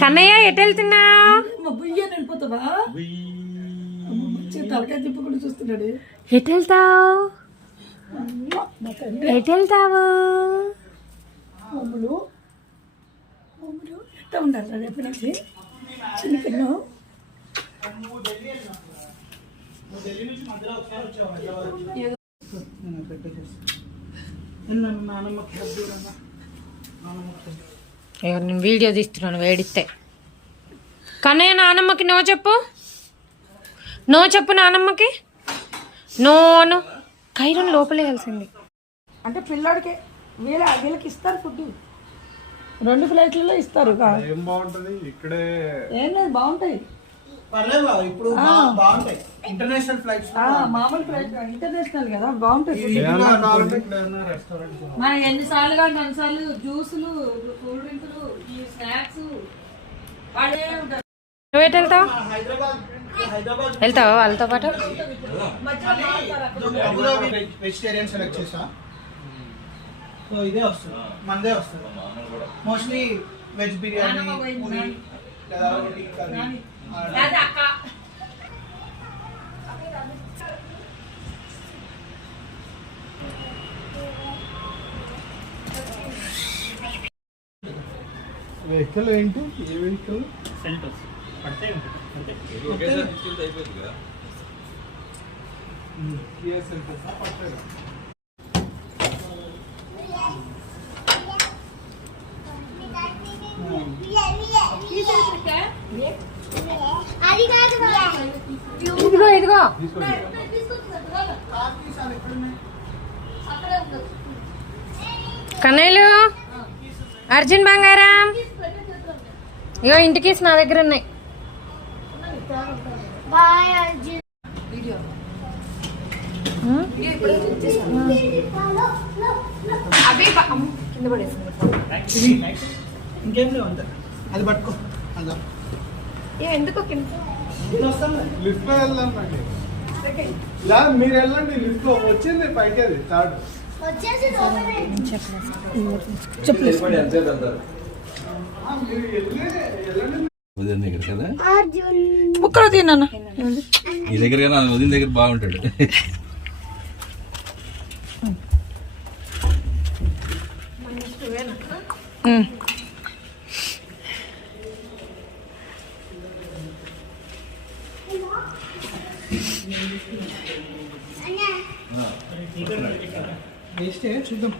కన్నయ్య ఎటు వెళ్తున్నావు? ఎటు వెళ్తావు? ఎటు వెళ్తావు? ఎట్లా ఉండాలి రేపు నుంచి చిన్న పిల్ల నేను వీడియో తీస్తున్నాను వేడిస్తే. కన్నయ్య నానమ్మకి నో చెప్పు, నో చెప్పు నానమ్మకి. నోను కైరన్ లోపలే కలిసింది. అంటే పిల్లోడికి వీళ్ళకి ఇస్తారు ఫుడ్, 2 ఫ్లైట్లలో ఇస్తారు. ఏం బాగుంటది ఇక్కడే? ఏం లేదు, బాగుంటాయి. ఇప్పుడు బాగుంటాయి ఇంటర్నేషనల్ ఫ్లైట్స్, మామూలు ఫ్లైట్ ఇంటర్నేషనల్ కదా, బాగుంటాయి. మన ఎన్నిసార్లు కానీ అన్నిసార్లు జ్యూసులు, కూల్ డ్రింకులు, ఈ స్నాక్స్. నువ్వు ఎటు వెళ్తావు? వెళ్తావా వాళ్ళతో పాటు? వెజిటేరియన్ సెలెక్ట్ చేసా, సో ఇదే వస్తుంది, మనదే వస్తుంది. మోస్ట్లీ వెజ్ బిర్యానీ, పూరి లేదా రోటీ కర్రీ. వెహికల్ ఏంటి? ఏ వెహికల్? సెల్టోస్ పడితే అంతే. ఇదిగో ఇదిగో కన్నయ్యలు, అర్జున్ బంగారం, ఇగో ఇంటికి నా దగ్గర ఉన్నాయి. ఇంకేం లేవు అంత, అది పట్టుకో. ఎందుకు లిఫ్ట్ లో వెళ్దాం అండి. మీరు వెళ్ళండి, లిఫ్ట్ లో వచ్చింది పైకి, అది థర్డ్. ముక్కలు తిన్నా ఈ దగ్గర వదిన దగ్గర బాగుంటాడు. చూద్దాం.